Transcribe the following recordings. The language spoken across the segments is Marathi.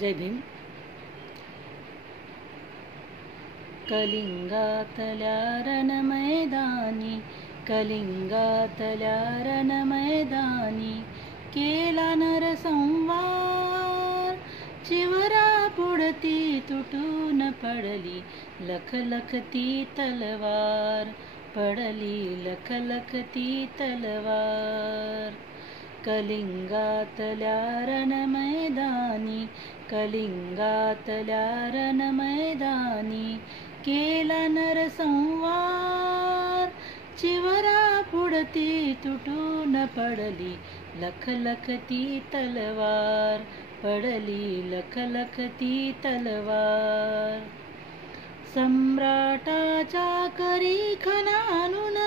जय भीम. कलिंगातल्या रणमैदानी, कलिंगातल्या रणमैदानी केला नरसंहार. चिवरा पुढती तुटून पडली लखलखती तलवार, पडली लखलखती तलवार. कलिंगातल्या रणमैदानी, कलिंगातल्या रणमैदानी केला नरसंहार. चिवरा पुढती तुटून पडली लखलखती तलवार, पडली लखलखती तलवार. सम्राटाच्या करी खणानून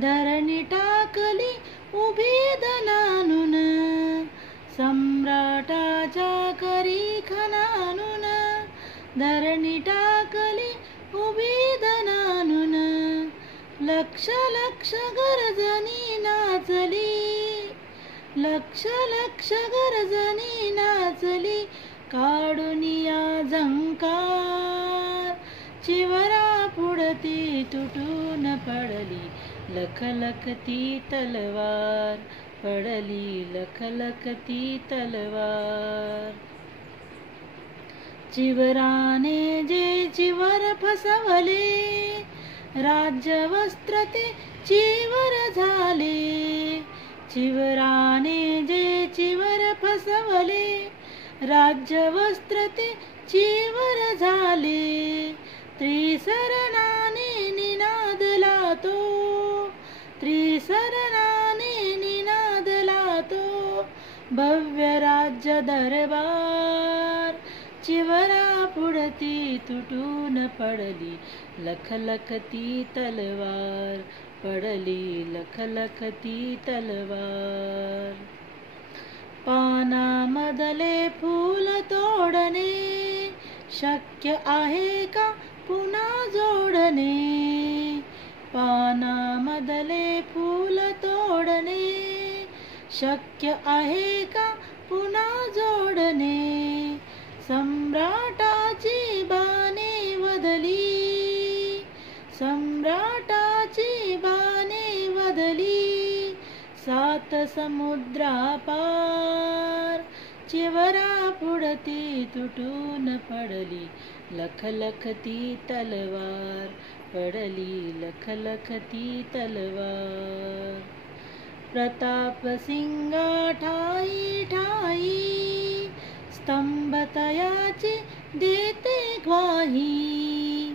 धरणी टाकली उभी दणानून, सम्राटाच्या करी खणानून धरणी टाकली उभी दणानून. लक्ष लक्ष गर्जनी नाचली, लक्ष लक्ष गर्जनी नाचली काढूनिया झंकार. चिवरा पुढती तुटून पडली लखलखती तलवार, पडली लखलखती तलवार. चिवराने जे चिवर फसवले, राज्यवस्त्र ते चिवर झाले. चिवराने जे चिवर फसवले, राज्यवस्त्र ते चिवर झाले. त्रिसरणाने निनादला तो, त्रिसरणाने निनादला तो भव्य राज्य दरबार. चिवरा पुढती तुटून पडली लखलखती तलवार, पडली लखलखती तलवार. पानामधले फूल तोडणे शक्य आहे का पुन्हा जोडणे. पानामधले फूल तोडणे शक्य आहे का पुन्हा जोडणे. सम्राटाची बाणे वदली, सम्राटाची बाणे वदली 7 समुद्रापार. चिवरा पुढती तुटून पडली लखलखती तलवार, पडली लखलखती तलवार. प्रतापसिंगा ठाई ठाई स्तंभ तयाची देते ग्वाही.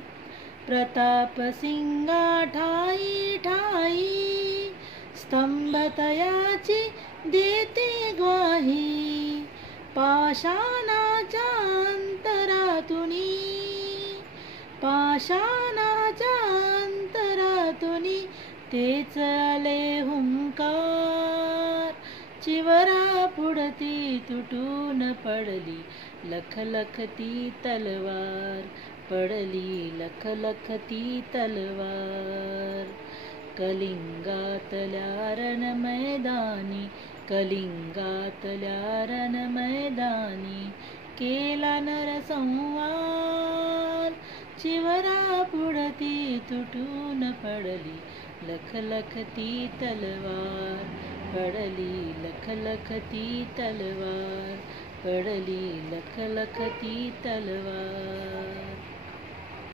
प्रतापसिंगा ठाई ठाई स्तंभ तयाची देते ग्वाही. पाषाणाच्या अंतरातुनी, पाषाणाच्या अंतरातुनी तेच आले हुंकार. चिवरा पुढती तुटून पडली लखलखती तलवार, पडली लखलखती तलवार. कलिंगातल्या रणमैदानी, कलिंगातल्या रणमैदानी केला नरसंहार. चिवरा पुढती तुटून पडली लखलखती तलवार, पडली लखलखती तलवार, पडली लखलखती तलवार.